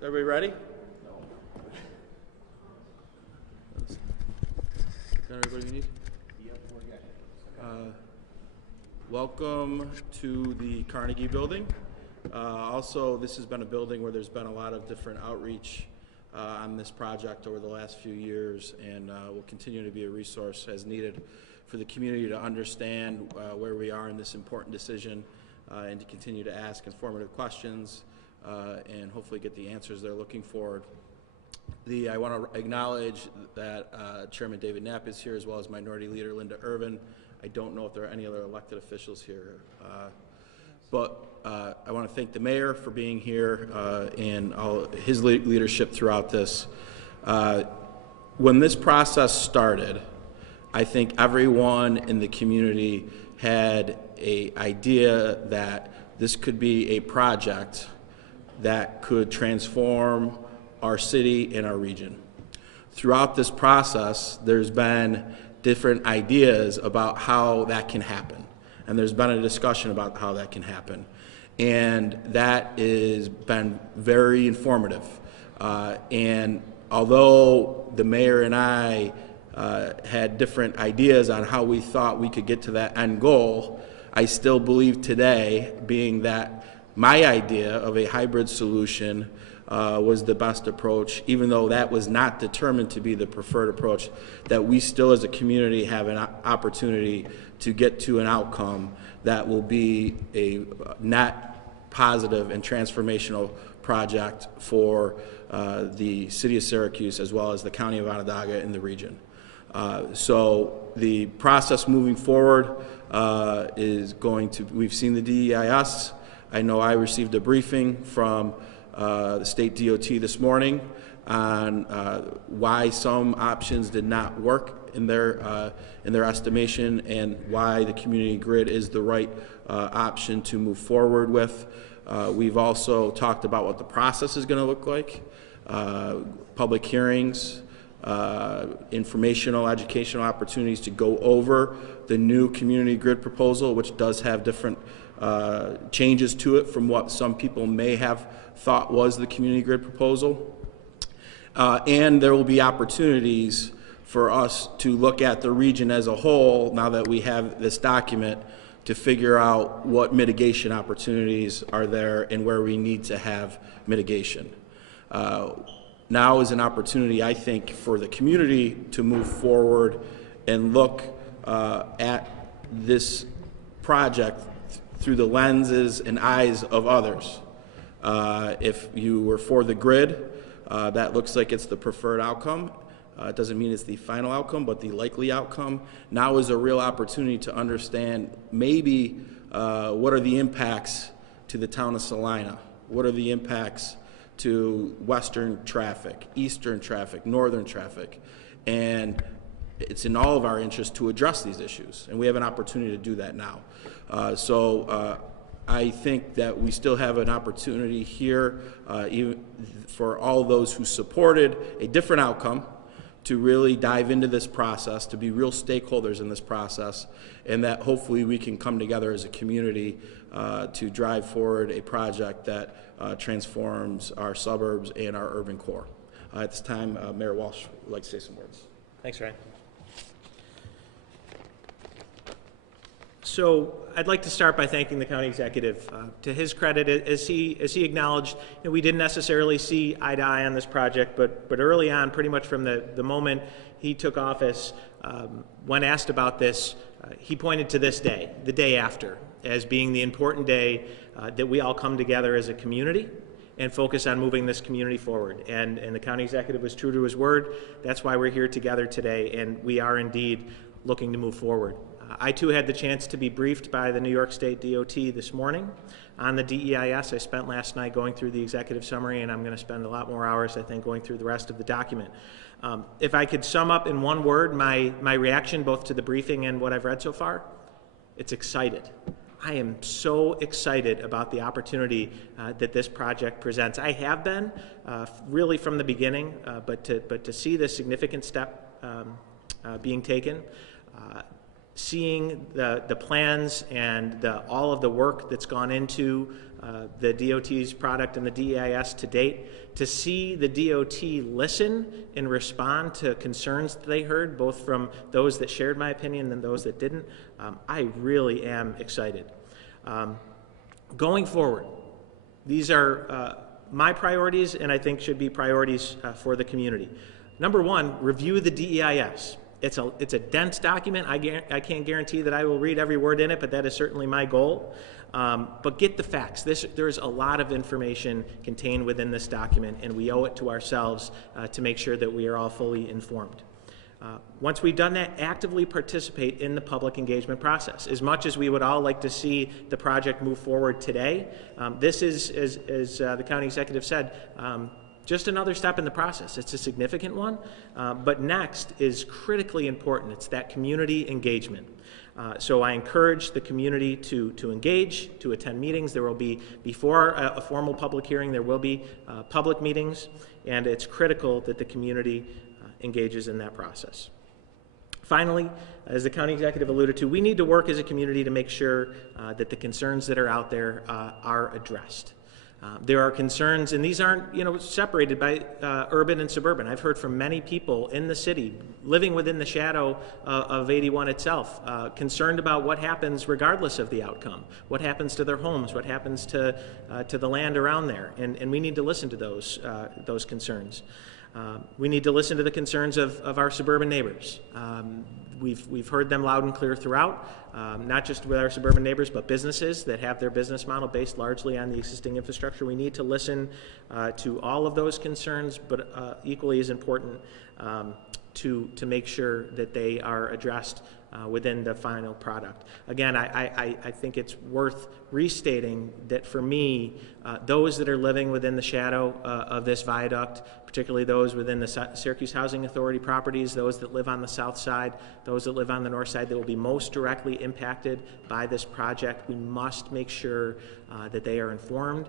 Everybody ready? Is that everybody we need? Welcome to the Carnegie Building. Also, this has been a building where there's been a lot of different outreach on this project over the last few years, and will continue to be a resource as needed for the community to understand where we are in this important decision, and to continue to ask informative questions and hopefully get the answers they're looking for. I want to acknowledge that Chairman David Knapp is here, as well as Minority Leader Linda Irvin. I don't know if there are any other elected officials here, but I want to thank the mayor for being here and all his leadership throughout this. When this process started, I think everyone in the community had an idea that this could be a project that could transform our city and our region. Throughout this process, there's been different ideas about how that can happen, and there's been a discussion about how that can happen, and that has been very informative. And although the mayor and I had different ideas on how we thought we could get to that end goal, I still believe today, being that my idea of a hybrid solution was the best approach, even though that was not determined to be the preferred approach, that we still as a community have an opportunity to get to an outcome that will be a net positive and transformational project for the city of Syracuse as well as the county of Onondaga and the region. So the process moving forward is going to, we've seen the DEIS. I know I received a briefing from the state DOT this morning on why some options did not work in their estimation, and why the community grid is the right option to move forward with. We've also talked about what the process is going to look like, public hearings, informational, educational opportunities to go over the new community grid proposal, which does have different changes to it from what some people may have thought was the community grid proposal. And there will be opportunities for us to look at the region as a whole, now that we have this document, to figure out what mitigation opportunities are there and where we need to have mitigation. Now is an opportunity, I think, for the community to move forward and look at this project through the lenses and eyes of others. If you were for the grid, that looks like it's the preferred outcome. It doesn't mean it's the final outcome, but the likely outcome. Now is a real opportunity to understand maybe what are the impacts to the town of Salina? What are the impacts to western traffic, eastern traffic, northern traffic? And it's in all of our interest to address these issues, and we have an opportunity to do that now. So I think that we still have an opportunity here, even for all those who supported a different outcome, to really dive into this process, to be real stakeholders in this process, and that hopefully we can come together as a community to drive forward a project that transforms our suburbs and our urban core. At this time, Mayor Walsh would like to say some words. Thanks, Ryan. So I'd like to start by thanking the county executive. To his credit, as he acknowledged, we didn't necessarily see eye to eye on this project, but early on, pretty much from the moment he took office, when asked about this, he pointed to this day, the day after, as being the important day that we all come together as a community and focus on moving this community forward. And the county executive was true to his word. That's why we're here together today, and we are indeed looking to move forward. I too had the chance to be briefed by the New York State DOT this morning on the DEIS. I spent last night going through the executive summary, and I'm going to spend a lot more hours, I think, going through the rest of the document. If I could sum up in one word my reaction both to the briefing and what I've read so far, it's excited. I am so excited about the opportunity that this project presents. I have been really from the beginning, but to see this significant step being taken, seeing the plans and all of the work that's gone into the DOT's product and the DEIS to date, to see the DOT listen and respond to concerns that they heard, both from those that shared my opinion and those that didn't, I really am excited. Going forward, these are my priorities, and I think should be priorities for the community. Number one, review the DEIS. It's a dense document. I can't guarantee that I will read every word in it, but that is certainly my goal. But get the facts. There's a lot of information contained within this document, and we owe it to ourselves to make sure that we are all fully informed. Once we've done that, actively participate in the public engagement process. As much as we would all like to see the project move forward today, this is, as the county executive said, just another step in the process. It's a significant one, but next is critically important. It's that community engagement. So I encourage the community to engage, to attend meetings. There will be, before a formal public hearing, there will be public meetings, and it's critical that the community engages in that process. Finally, as the county executive alluded to, we need to work as a community to make sure that the concerns that are out there are addressed. There are concerns, and these aren't, separated by urban and suburban. I've heard from many people in the city, living within the shadow of 81 itself, concerned about what happens regardless of the outcome, what happens to their homes, what happens to the land around there, and we need to listen to those concerns. We need to listen to the concerns of our suburban neighbors. We've heard them loud and clear throughout, not just with our suburban neighbors, but businesses that have their business model based largely on the existing infrastructure. We need to listen to all of those concerns, but equally as important, to make sure that they are addressed within the final product. Again, I think it's worth restating that for me, those that are living within the shadow of this viaduct, particularly those within the Syracuse Housing Authority properties, those that live on the south side, those that live on the north side, that will be most directly impacted by this project, we must make sure that they are informed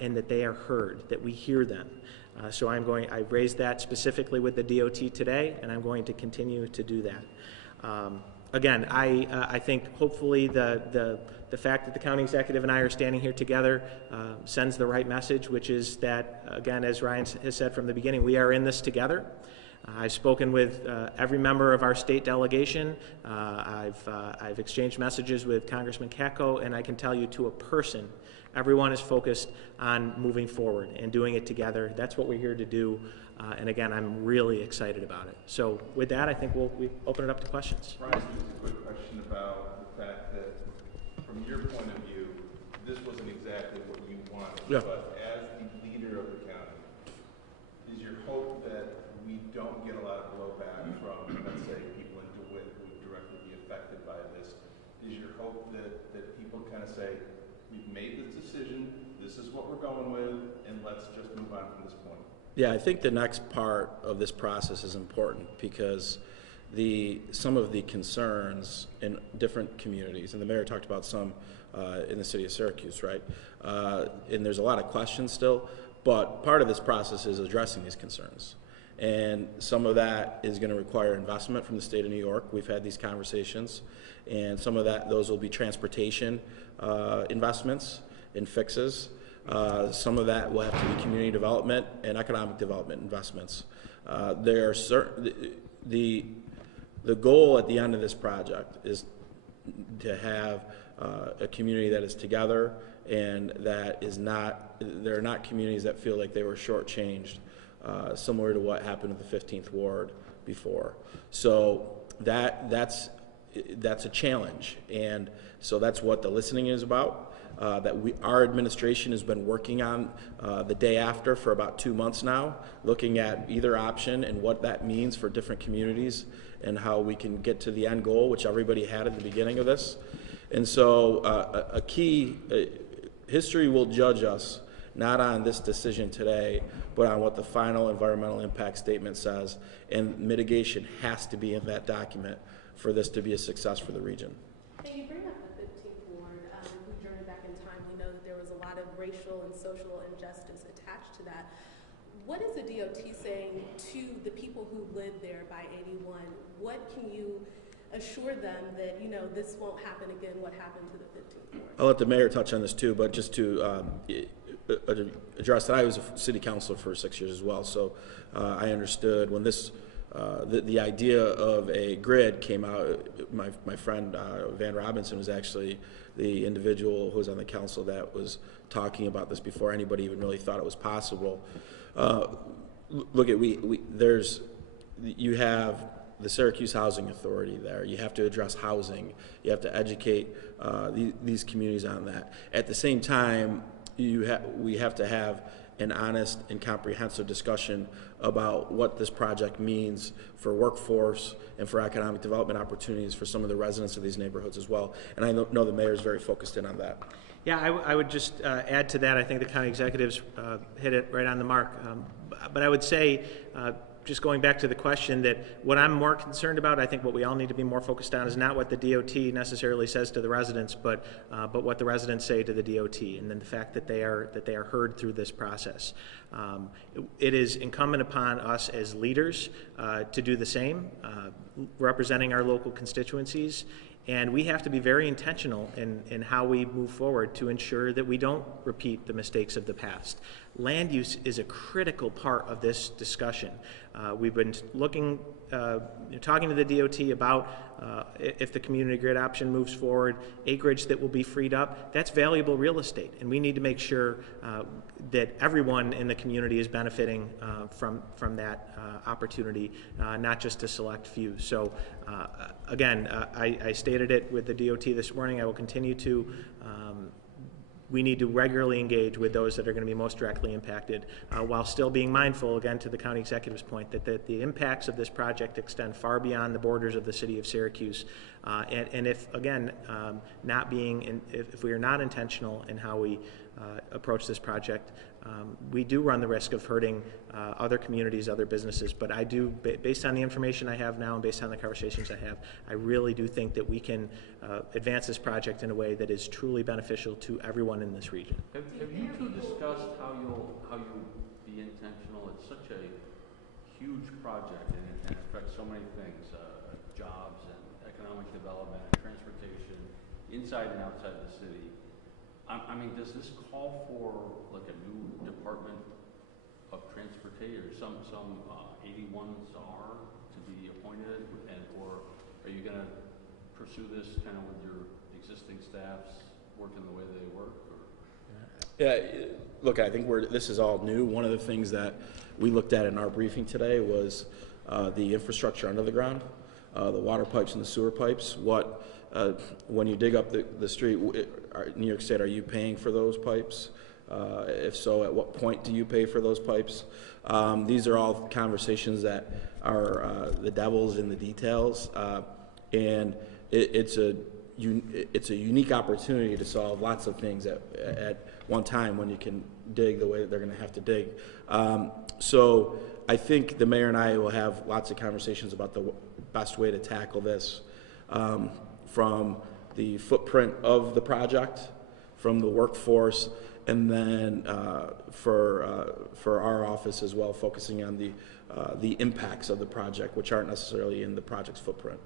and that they are heard, that we hear them. So I raised that specifically with the DOT today, and I'm going to continue to do that. Again, I think hopefully the fact that the county executive and I are standing here together sends the right message, which is that, again, as Ryan has said from the beginning, we are in this together. I've spoken with every member of our state delegation. I've exchanged messages with Congressman Katko, and I can tell you to a person, everyone is focused on moving forward and doing it together. That's what we're here to do. And again, I'm really excited about it. So with that, I think we open it up to questions. Ryan, just a quick question about the fact that, from your point of view, this wasn't exactly what you wanted. Yeah. But as the leader of the county, is your hope that we don't get a lot of blowback from, let's say, people in DeWitt who would directly be affected by this? Is your hope that people kind of say, we've made this decision, this is what we're going with, and let's just move on from this point? Yeah, I think the next part of this process is important because some of the concerns in different communities, and the mayor talked about some in the city of Syracuse, right? And there's a lot of questions still, but part of this process is addressing these concerns. And some of that is going to require investment from the state of New York. We've had these conversations, and some of those will be transportation investments and fixes. Some of that will have to be community development and economic development investments. There are the goal at the end of this project is to have a community that is together and that is not, there are not communities that feel like they were shortchanged, similar to what happened in the 15th Ward before. So that's a challenge, and so that's what the listening is about. Our administration has been working on the day after for about 2 months now, looking at either option and what that means for different communities and how we can get to the end goal, which everybody had at the beginning of this. And so history will judge us not on this decision today, but on what the final environmental impact statement says, and mitigation has to be in that document for this to be a success for the region. Hey, you bring up the 15th Ward. We journey back in time. We know that there was a lot of racial and social injustice attached to that. What is the DOT saying to the people who live there by 81? What can you assure them that, you know, this won't happen again, what happened to the 15th ward? I'll let the mayor touch on this too, but just to address that, I was a city councilor for 6 years as well, so I understood when this, the idea of a grid came out. My friend Van Robinson was actually the individual who was on the council that was talking about this before anybody even really thought it was possible. Look at you have the Syracuse Housing Authority there. You have to address housing. You have to educate these communities on that. At the same time, we have to have an honest and comprehensive discussion about what this project means for workforce and for economic development opportunities for some of the residents of these neighborhoods as well. And I know the mayor is very focused in on that. Yeah, I would just add to that. I think the county executives hit it right on the mark. But I would say, just going back to the question, that what I'm more concerned about, I think what we all need to be more focused on, is not what the DOT necessarily says to the residents, but what the residents say to the DOT, and then the fact that they are heard through this process. It is incumbent upon us as leaders to do the same, representing our local constituencies. And we have to be very intentional in how we move forward to ensure that we don't repeat the mistakes of the past. Land use is a critical part of this discussion. We've been talking to the DOT about if the community grid option moves forward, acreage that will be freed up. That's valuable real estate, and we need to make sure that everyone in the community is benefiting from that opportunity, not just a select few. So again, I stated it with the DOT this morning. I will continue to. We need to regularly engage with those that are going to be most directly impacted, while still being mindful, again, to the county executive's point, that the impacts of this project extend far beyond the borders of the city of Syracuse. And if, again, if we are not intentional in how we approach this project, we do run the risk of hurting other communities, other businesses. But I do, based on the information I have now and based on the conversations I have, I really do think that we can advance this project in a way that is truly beneficial to everyone in this region. Have you two discussed how you'll be intentional? It's such a huge project, and it affects so many things, jobs and economic development and transportation inside and outside the city. I mean, does this call for like a new department of transportation, or some 81 czar to be appointed, or are you going to pursue this kind of with your existing staffs working the way they work? Or? Yeah, look, I think this is all new. One of the things that we looked at in our briefing today was the infrastructure under the ground, the water pipes and the sewer pipes. When you dig up the street, New York State, are you paying for those pipes? If so, at what point do you pay for those pipes? These are all conversations that are the devil's in the details, and it's a unique opportunity to solve lots of things at one time when you can dig the way that they're going to have to dig. So I think the mayor and I will have lots of conversations about the best way to tackle this, from the footprint of the project, from the workforce, and then for our office as well, focusing on the impacts of the project, which aren't necessarily in the project's footprint.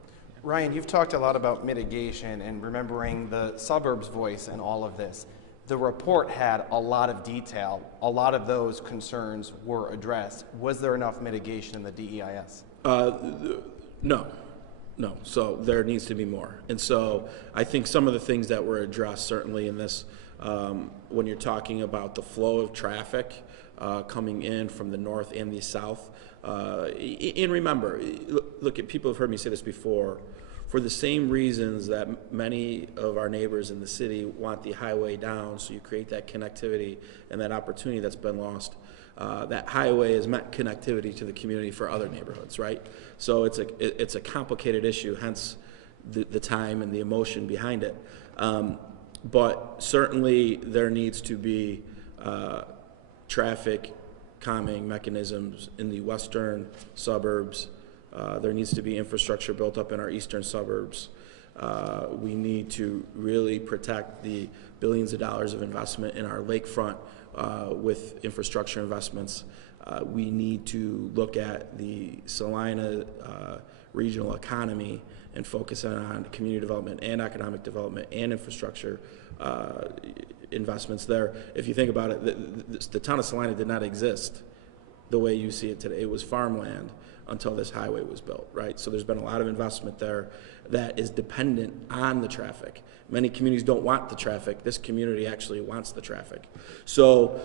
Ryan, you've talked a lot about mitigation and remembering the suburbs voice and all of this. The report had a lot of detail. A lot of those concerns were addressed. Was there enough mitigation in the DEIS? No. So there needs to be more. And so I think some of the things that were addressed, certainly in this, when you're talking about the flow of traffic coming in from the north and the south, and remember, look, people have heard me say this before, for the same reasons that many of our neighbors in the city want the highway down, so you create that connectivity and that opportunity that's been lost. That highway is meant connectivity to the community for other neighborhoods, right? So it's a complicated issue, hence the time and the emotion behind it. But certainly there needs to be traffic calming mechanisms in the western suburbs. There needs to be infrastructure built up in our eastern suburbs. We need to really protect the billions of dollars of investment in our lakefront with infrastructure investments. We need to look at the Salina regional economy and focus on community development and economic development and infrastructure investments there. If you think about it, the town of Salina did not exist the way you see it today. It was farmland until this highway was built, right? So there's been a lot of investment there that is dependent on the traffic. Many communities don't want the traffic. This community actually wants the traffic. So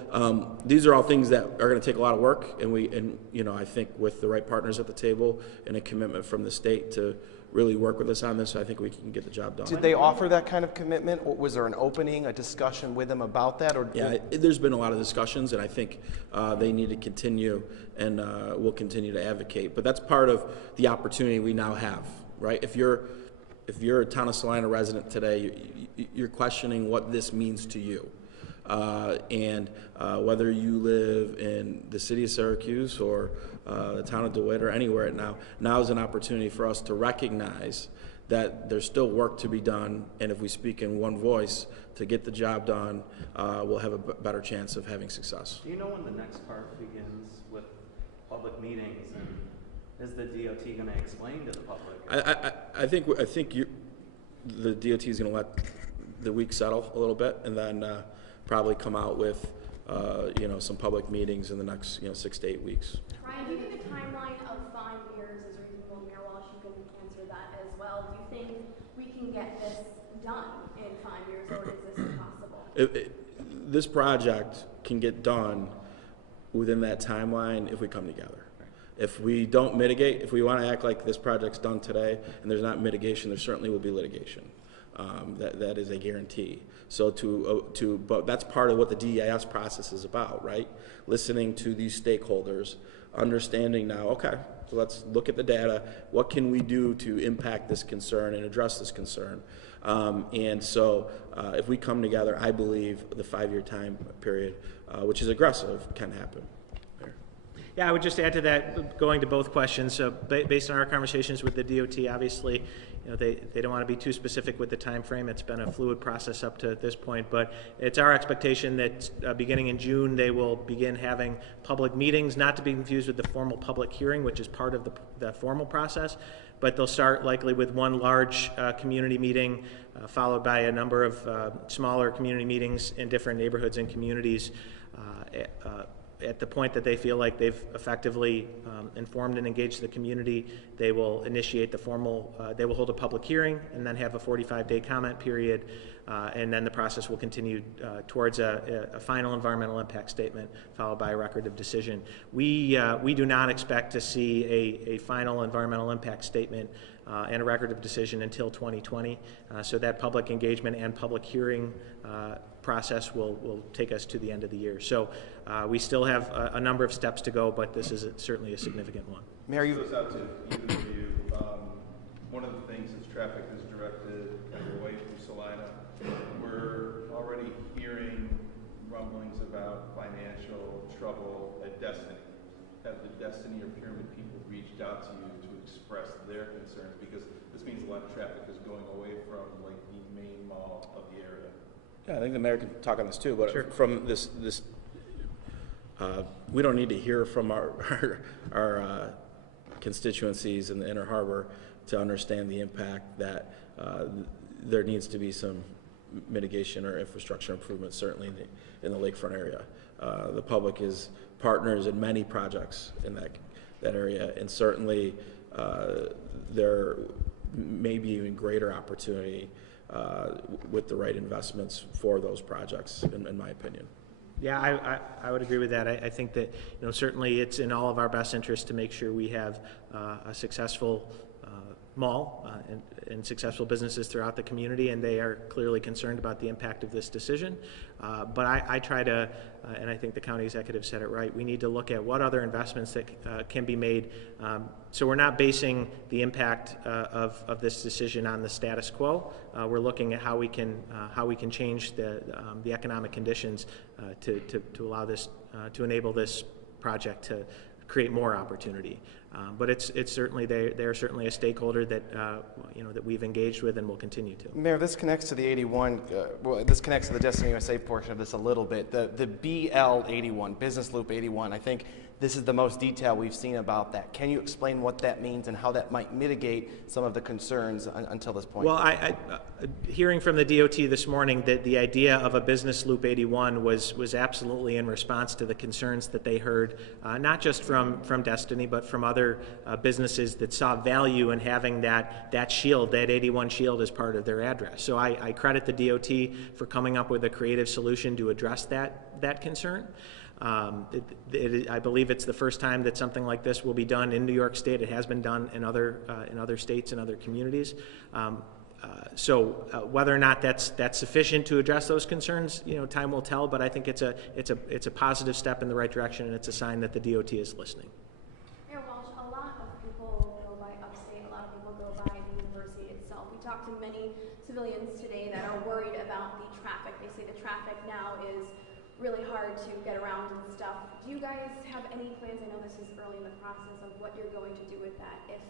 these are all things that are going to take a lot of work, and you know, I think with the right partners at the table and a commitment from the state to really work with us on this, I think we can get the job done. Did they offer that kind of commitment, or was there an opening, a discussion with them about that? Or yeah, there's been a lot of discussions, and I think they need to continue, and we'll continue to advocate. But that's part of the opportunity we now have, right? If you're a town of Salina resident today, you're questioning what this means to you. And whether you live in the city of Syracuse or the town of DeWitt or anywhere now is an opportunity for us to recognize that there's still work to be done, and if we speak in one voice to get the job done, we'll have a better chance of having success. Do you know when the next part begins with public meetings, and is the DOT going to explain to the public? I think the DOT is going to let the week settle a little bit, and then probably come out with some public meetings in the next 6 to 8 weeks. Ryan, do you think a timeline of 5 years is reasonable? Mayor Walsh, you can answer that as well. Do you think we can get this done in 5 years, or is this impossible? This project can get done within that timeline if we come together. If we don't mitigate, if we want to act like this project's done today and there's not mitigation, there certainly will be litigation. That is a guarantee. So but that's part of what the DEIS process is about, right? Listening to these stakeholders, understanding now, okay, so let's look at the data. What can we do to impact this concern and address this concern? And so if we come together, I believe the 5-year time period, which is aggressive, can happen. Yeah, I would just add to that, going to both questions. So based on our conversations with the DOT, obviously, they don't want to be too specific with the time frame. It's been a fluid process up to this point, but it's our expectation that beginning in June, they will begin having public meetings, not to be confused with the formal public hearing, which is part of the formal process, but they'll start likely with one large community meeting, followed by a number of smaller community meetings in different neighborhoods and communities. At the point that they feel like they've effectively informed and engaged the community, they will initiate the formal, they will hold a public hearing and then have a 45-day comment period, and then the process will continue towards a final environmental impact statement, followed by a record of decision. We do not expect to see a final environmental impact statement and a record of decision until 2020, so that public engagement and public hearing process will take us to the end of the year. So we still have a number of steps to go, but this is certainly a significant one. Mayor, This goes out to either of you. One of the things is traffic is directed away from Salina. We're already hearing rumblings about financial trouble at Destiny. Have the Destiny or Pyramid people reached out to you to express their concerns? Because this means a lot of traffic is going away from like the main mall of the area. Yeah, I think the mayor can talk on this too, but sure. From this we don't need to hear from our constituencies in the Inner Harbor to understand the impact that there needs to be some mitigation or infrastructure improvements, certainly in the lakefront area. The public is partners in many projects in that area, and certainly there may be even greater opportunity with the right investments for those projects, in my opinion. Yeah, I would agree with that. I think that certainly it's in all of our best interest to make sure we have a successful mall and successful businesses throughout the community, and they are clearly concerned about the impact of this decision. But I try to, and I think the county executive said it right, we need to look at what other investments that can be made. So we're not basing the impact of this decision on the status quo. We're looking at how we can change the economic conditions to allow this, to enable this project to create more opportunity. But it's certainly, they're certainly a stakeholder that, that we've engaged with and will continue to. Mayor, this connects to the 81, this connects to the Destiny USA portion of this a little bit. The BL 81, Business Loop 81, I think this is the most detail we've seen about that. Can you explain what that means and how that might mitigate some of the concerns until this point? Well, hearing from the DOT this morning that the idea of a Business Loop 81 was absolutely in response to the concerns that they heard, not just from Destiny, but from other businesses that saw value in having that shield, that 81 shield, as part of their address. So I credit the DOT for coming up with a creative solution to address that concern. I believe it's the first time that something like this will be done in New York State. It has been done in other states and other communities. So whether or not that's sufficient to address those concerns, time will tell. But I think it's a positive step in the right direction, and it's a sign that the DOT is listening. Mayor Walsh, a lot of people go by upstate. A lot of people go by the university itself. We talked to many civilians today that are worried about the traffic. They say the traffic now is really hard to get around and stuff. Do you guys have any plans? I know this is early in the process of what you're going to do with that if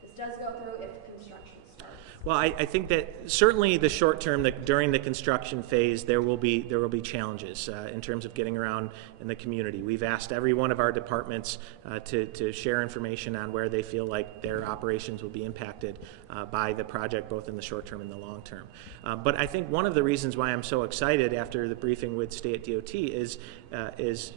this does go through, if construction starts. Well, I think that certainly the short term, during the construction phase, there will be challenges in terms of getting around in the community. We've asked every one of our departments to share information on where they feel like their operations will be impacted by the project, both in the short term and the long term. But I think one of the reasons why I'm so excited after the briefing with State DOT is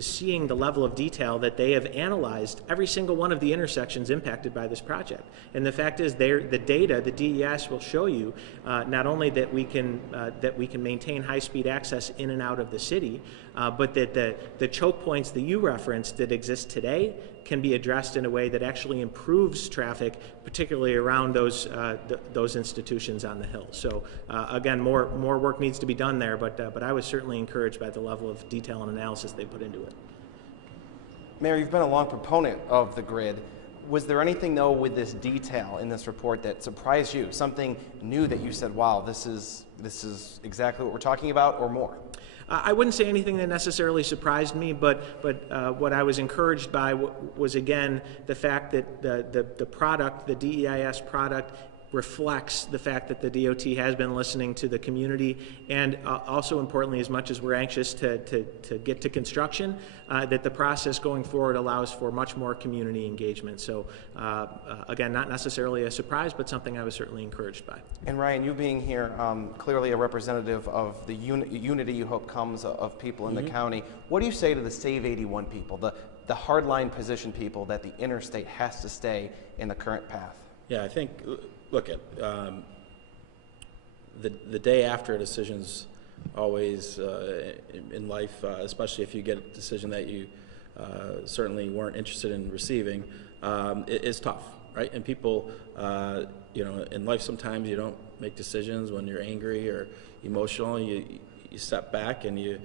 seeing the level of detail that they have analyzed every single one of the intersections impacted by this project. And the fact is, the data, the DES will show you not only that we can maintain high-speed access in and out of the city, but that the choke points that you referenced that exist today can be addressed in a way that actually improves traffic, particularly around those institutions on the hill. So again, more work needs to be done there, but I was certainly encouraged by the level of detail and analysis they put into it. Mayor, you've been a long proponent of the grid. Was there anything, though, with this detail in this report that surprised you? Something new that you said, wow, this is exactly what we're talking about, or more? I wouldn't say anything that necessarily surprised me, but what I was encouraged by was, again, the fact that the product, the DEIS product, reflects the fact that the DOT has been listening to the community, and also importantly, as much as we're anxious to get to construction, that the process going forward allows for much more community engagement. So again, not necessarily a surprise, but something I was certainly encouraged by. And Ryan, you being here, clearly a representative of the unity you hope comes of people in the county. What do you say to the Save 81 people, the hardline position people, that the interstate has to stay in the current path? Yeah, I think, look at the day after a decision's always in life, especially if you get a decision that you certainly weren't interested in receiving, it is tough, right? And people, in life sometimes you don't make decisions when you're angry or emotional. You step back and you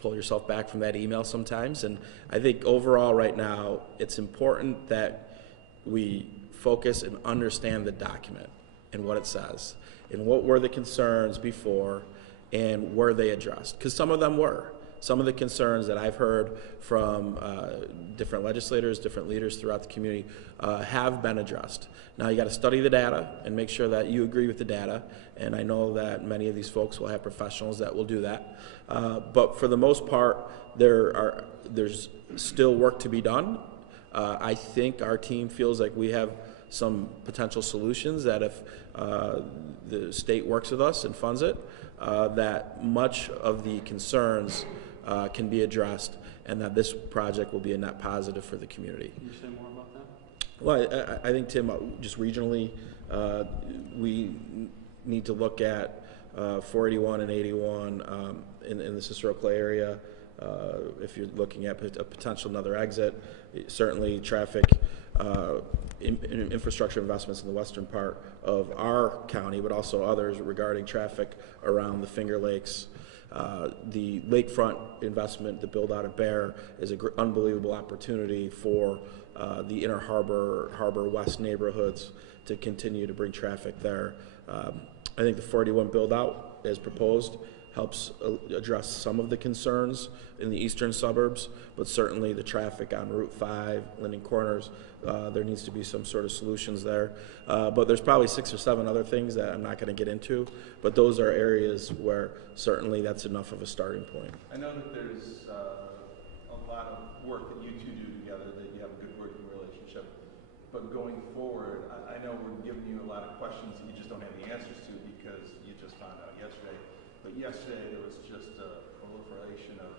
pull yourself back from that email sometimes. And I think overall right now, it's important that we focus and understand the document and what it says and what were the concerns before and were they addressed, because some of them were. Some of the concerns that I've heard from different legislators, different leaders throughout the community have been addressed. Now you got to study the data and make sure that you agree with the data, and I know that many of these folks will have professionals that will do that. But for the most part, there's still work to be done. I think our team feels like we have some potential solutions that if the state works with us and funds it, that much of the concerns can be addressed, and that this project will be a net positive for the community. Can you say more about that? Well, I think, Tim, just regionally, we need to look at 481 and 81 in the Cicero Clay area. If you're looking at a potential another exit, certainly traffic infrastructure investments in the western part of our county, but also others regarding traffic around the Finger Lakes. The lakefront investment, the build out of Bear, is an unbelievable opportunity for the inner harbor west neighborhoods to continue to bring traffic there. I think the 481 build out as proposed helps address some of the concerns in the eastern suburbs, but certainly the traffic on Route 5, Linden Corners, there needs to be some sort of solutions there. But there's probably 6 or 7 other things that I'm not going to get into, but those are areas where certainly that's enough of a starting point. I know that there's a lot of work that you two do together, that you have a good working relationship. But going forward, I know we're giving you a lot of questions that you just don't have the answers to because you just found out yesterday. But yesterday there was just a proliferation of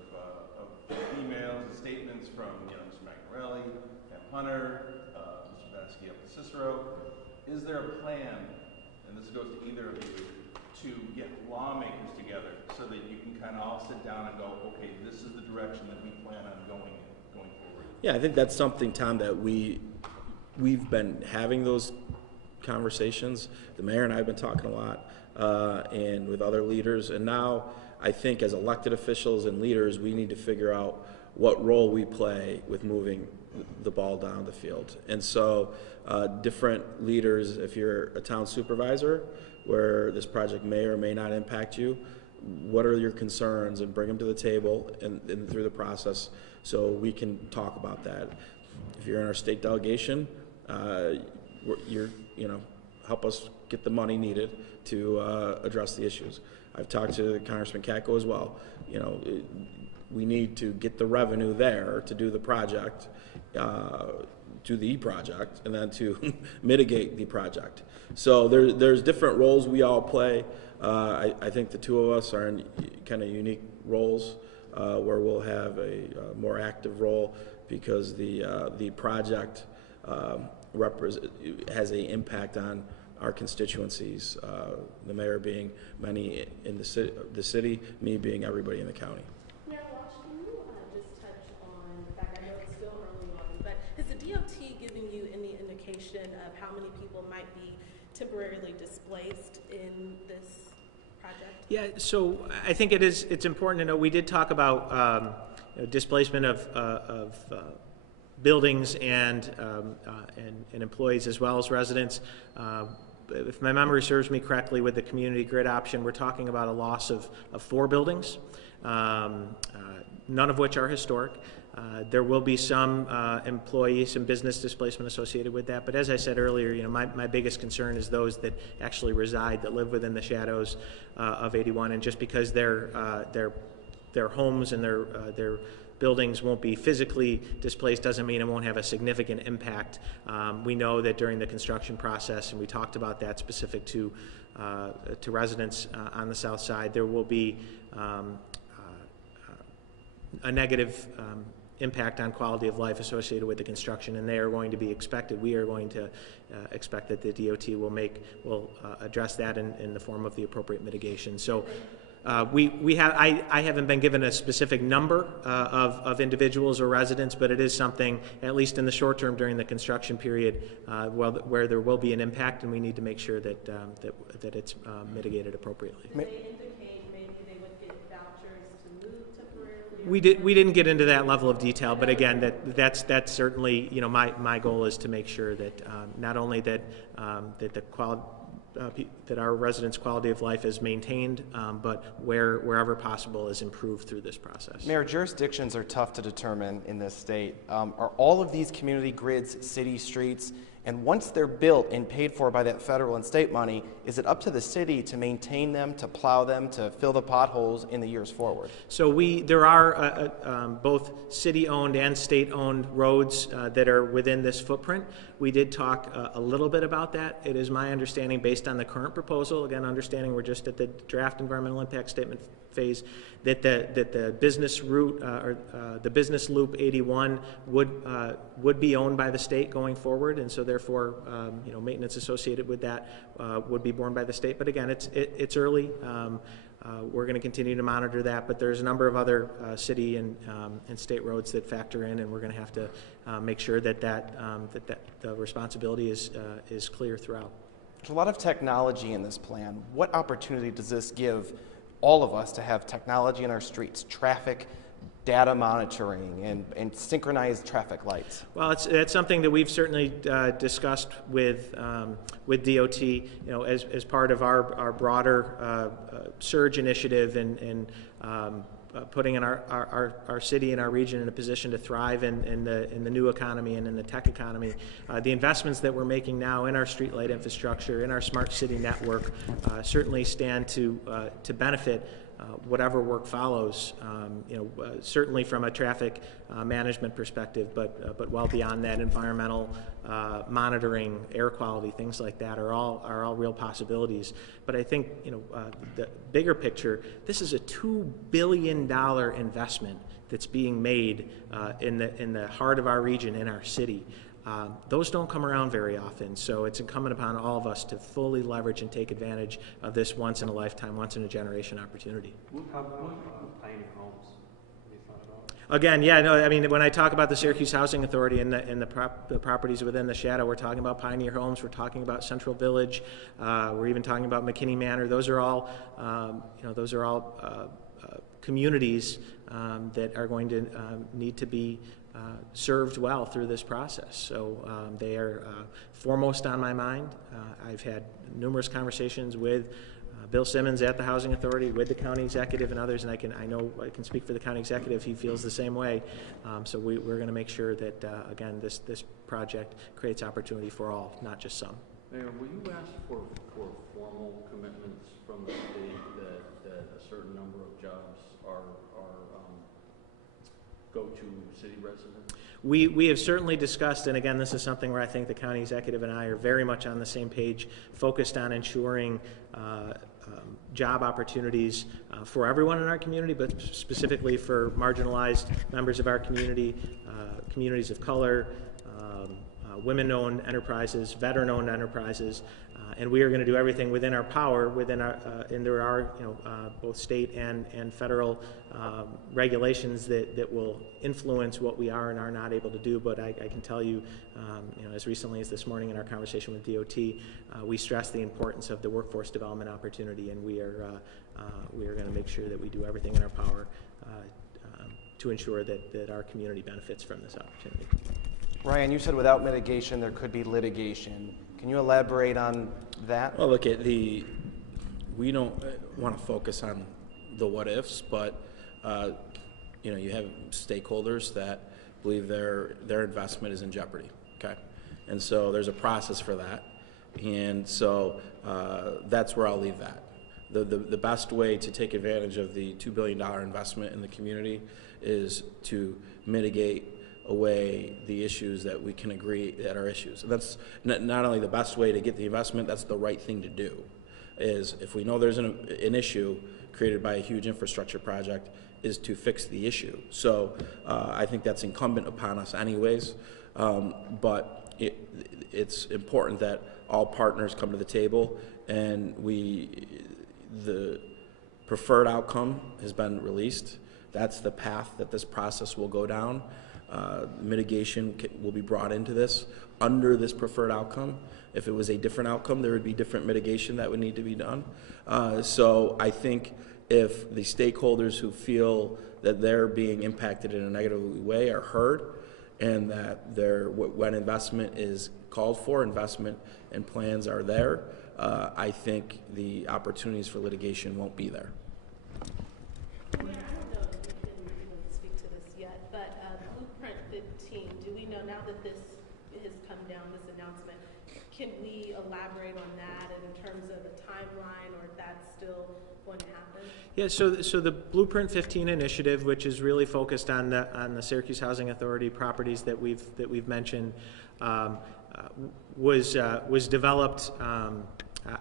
emails and statements from Mr. McMahon, Pam Hunter, Mr. Vasky up to Cicero. Is there a plan, and this goes to either of you, to get lawmakers together so that you can kind of all sit down and go, okay, this is the direction that we plan on going forward? Yeah, I think that's something, Tom, that we've been having those conversations. The mayor and I have been talking a lot, and with other leaders. And now I think as elected officials and leaders, we need to figure out what role we play with moving the ball down the field. And so different leaders, if you're a town supervisor, where this project may or may not impact you, what are your concerns, and bring them to the table and through the process so we can talk about that. If you're in our state delegation, help us get the money needed to address the issues. I've talked to Congressman Katko as well. We need to get the revenue there to do the project, do the project, and then to mitigate the project. So there's different roles we all play. I think the two of us are in kind of unique roles where we'll have a more active role because the project has an impact on our constituencies, the mayor being many in the city, me being everybody in the county. Mayor Walsh, can you just touch on the fact, I know it's still early on, but has the DOT given you any indication of how many people might be temporarily displaced in this project? Yeah, so I think it's important to know, we did talk about displacement of buildings and employees as well as residents. If my memory serves me correctly, with the community grid option, we're talking about a loss of 4 buildings, none of which are historic. There will be some employees, some business displacement associated with that. But as I said earlier, my biggest concern is those that actually reside, that live within the shadows of 81. And just because their homes and their buildings won't be physically displaced doesn't mean it won't have a significant impact. We know that during the construction process, and we talked about that specific to residents on the south side, there will be a negative impact on quality of life associated with the construction, and they are going to be expected. We are going to expect that the DOT will address that in the form of the appropriate mitigation. So I haven't been given a specific number of individuals or residents, but it is something, at least in the short term during the construction period, where there will be an impact, and we need to make sure that it's mitigated appropriately. Did they indicate maybe they would get vouchers to move temporarily? We didn't get into that level of detail, but again, that's certainly my goal is to make sure that not only that that our residents' quality of life is maintained, but wherever possible is improved through this process. Mayor, jurisdictions are tough to determine in this state. Are all of these community grids city streets? And once they're built and paid for by that federal and state money, is it up to the city to maintain them, to plow them, to fill the potholes in the years forward? So there are both city-owned and state-owned roads that are within this footprint. We did talk a little bit about that. It is my understanding, based on the current proposal, again, understanding we're just at the draft environmental impact statement phase, that the business route or the business loop 81 would be owned by the state going forward, and so therefore maintenance associated with that would be borne by the state. But again, it's early. We're going to continue to monitor that, but there's a number of other city and state roads that factor in, and we're going to have to make sure that the responsibility is clear throughout. There's a lot of technology in this plan. What opportunity does this give all of us to have technology in our streets, traffic, data monitoring and synchronized traffic lights? Well, it's something that we've certainly discussed with DOT, you know, as part of our broader surge initiative and putting in our city and our region in a position to thrive in the new economy and in the tech economy. The investments that we're making now in our streetlight infrastructure, in our smart city network, certainly stand to benefit whatever work follows, certainly from a traffic management perspective, but well beyond that, environmental monitoring, air quality, things like that are all real possibilities. But I think, the bigger picture, this is a $2 billion investment that's being made in the heart of our region, in our city. Those don't come around very often, so it's incumbent upon all of us to fully leverage and take advantage of this once-in-a-lifetime, once-in-a-generation opportunity. How about tiny homes? Have you thought about it? Again, yeah, no, I mean, when I talk about the Syracuse Housing Authority and the properties within the shadow, we're talking about Pioneer Homes, we're talking about Central Village, we're even talking about McKinney Manor. Those are all, communities that are going to need to be served well through this process. So they are foremost on my mind. I've had numerous conversations with Bill Simmons at the Housing Authority, with the county executive and others, and I know I can speak for the county executive. He feels the same way. So we're going to make sure that, again, this project creates opportunity for all, not just some. Mayor, will you ask for formal commitments from the state that a certain number of jobs go to city residents? We have certainly discussed, and again, this is something where I think the county executive and I are very much on the same page, focused on ensuring job opportunities for everyone in our community, but specifically for marginalized members of our community, communities of color, women-owned enterprises, veteran-owned enterprises, and we are going to do everything within our power, and there are both state and federal regulations that will influence what we are and are not able to do. But I can tell you, as recently as this morning in our conversation with DOT, we stress the importance of the workforce development opportunity, and we are going to make sure that we do everything in our power to ensure that our community benefits from this opportunity. Ryan, you said without mitigation there could be litigation. Can you elaborate on that? Well, look, we don't want to focus on the what ifs, but you have stakeholders that believe their investment is in jeopardy. Okay, and so there's a process for that, and so that's where I'll leave that. The best way to take advantage of the $2 billion investment in the community is to mitigate away the issues that we can agree that are issues. And that's not only the best way to get the investment, that's the right thing to do. Is if we know there's an issue created by a huge infrastructure project, is to fix the issue. So I think that's incumbent upon us anyways, but it's important that all partners come to the table, and the preferred outcome has been released. That's the path that this process will go down. Mitigation will be brought into this under this preferred outcome. If it was a different outcome, there would be different mitigation that would need to be done. So I think if the stakeholders who feel that they're being impacted in a negative way are heard, and that when investment is called for, investment and plans are there, I think the opportunities for litigation won't be there. Yeah, I don't know if you can speak to this yet, but Blueprint 15, do we know now that this has come down, this announcement, can we elaborate on that and in terms of the timeline, or if that's still going to happen? Yeah, so the Blueprint 15 initiative, which is really focused on the Syracuse Housing Authority properties that we've mentioned, was developed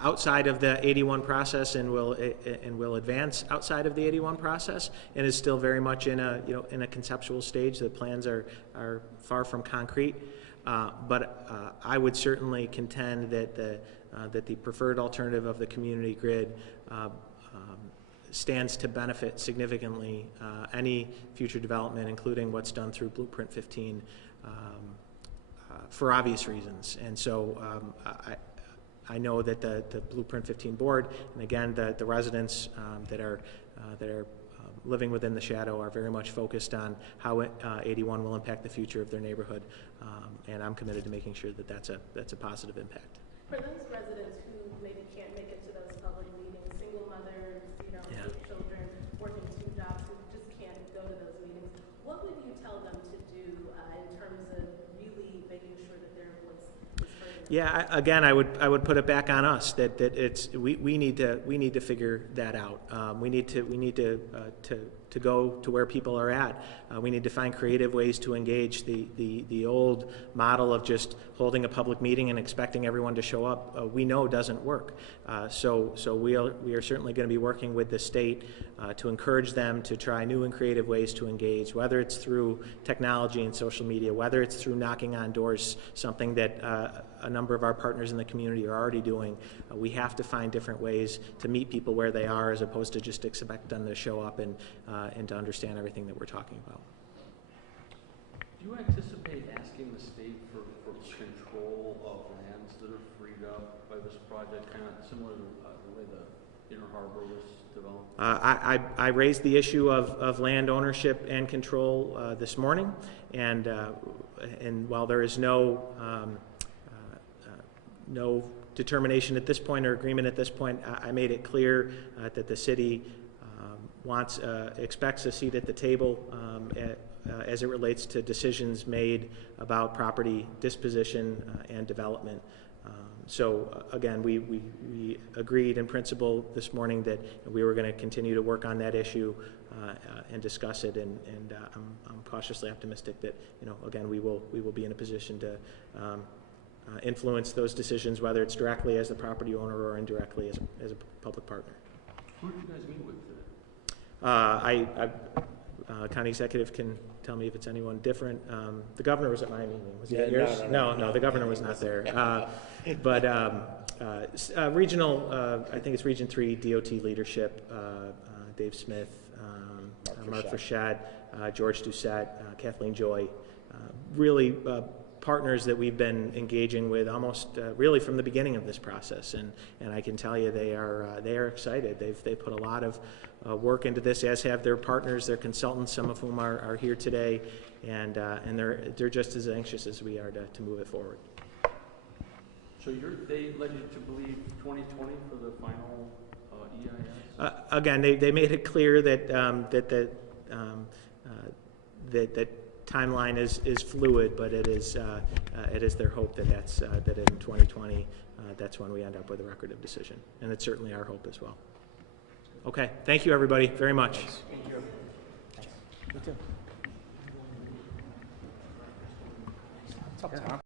outside of the 81 process and will advance outside of the 81 process, and is still very much in a conceptual stage. The plans are far from concrete, but I would certainly contend that the preferred alternative of the community grid stands to benefit significantly any future development, including what's done through Blueprint 15, for obvious reasons. And so I know that the Blueprint 15 board, and again the residents that are living within the shadow are very much focused on how 81 will impact the future of their neighborhood, and I'm committed to making sure that that's a positive impact. For those residents who maybe can't make it to those public meetings, single mothers, Yeah. with children, working 2 jobs, who just can't go to those meetings, what would you tell them to do in terms of really making sure that their voice is heard? Yeah, again, I would put it back on us that we need to figure that out. We need to go to where people are at. We need to find creative ways to engage. The old model of just holding a public meeting and expecting everyone to show up, we know doesn't work. So we are certainly going to be working with the state to encourage them to try new and creative ways to engage, whether it's through technology and social media, whether it's through knocking on doors, something that a number of our partners in the community are already doing. We have to find different ways to meet people where they are, as opposed to just expect them to show up and to understand everything that we're talking about. Do you anticipate asking the state for control of lands that are freed up by this project, kind of similar to the way the Inner Harbor was developed? I raised the issue of land ownership and control this morning, and while there is no determination at this point or agreement at this point, I made it clear that the city expects a seat at the table as it relates to decisions made about property disposition and development. So again, we agreed in principle this morning that we were going to continue to work on that issue and discuss it, and I'm cautiously optimistic that, again, we will be in a position to influence those decisions, whether it's directly as the property owner or indirectly as a public partner. Who did you guys meet with today? County executive can tell me if it's anyone different. The governor was at my meeting. Was he Yeah, at yours? no, The governor was not there. But regional, I think it's Region 3 DOT leadership, Dave Smith, Mark Frechette, George Doucette, Kathleen Joy, really partners that we've been engaging with almost really from the beginning of this process, and I can tell you they are excited. They've put a lot of work into this, as have their partners, their consultants, some of whom are here today, and they're just as anxious as we are to move it forward. So they led you to believe 2020 for the final EIS? Again, they made it clear that that timeline is fluid, but it is their hope that that in 2020 that's when we end up with a record of decision, and it's certainly our hope as well. Okay, thank you everybody very much. Thank you. You too. What's up, Tom?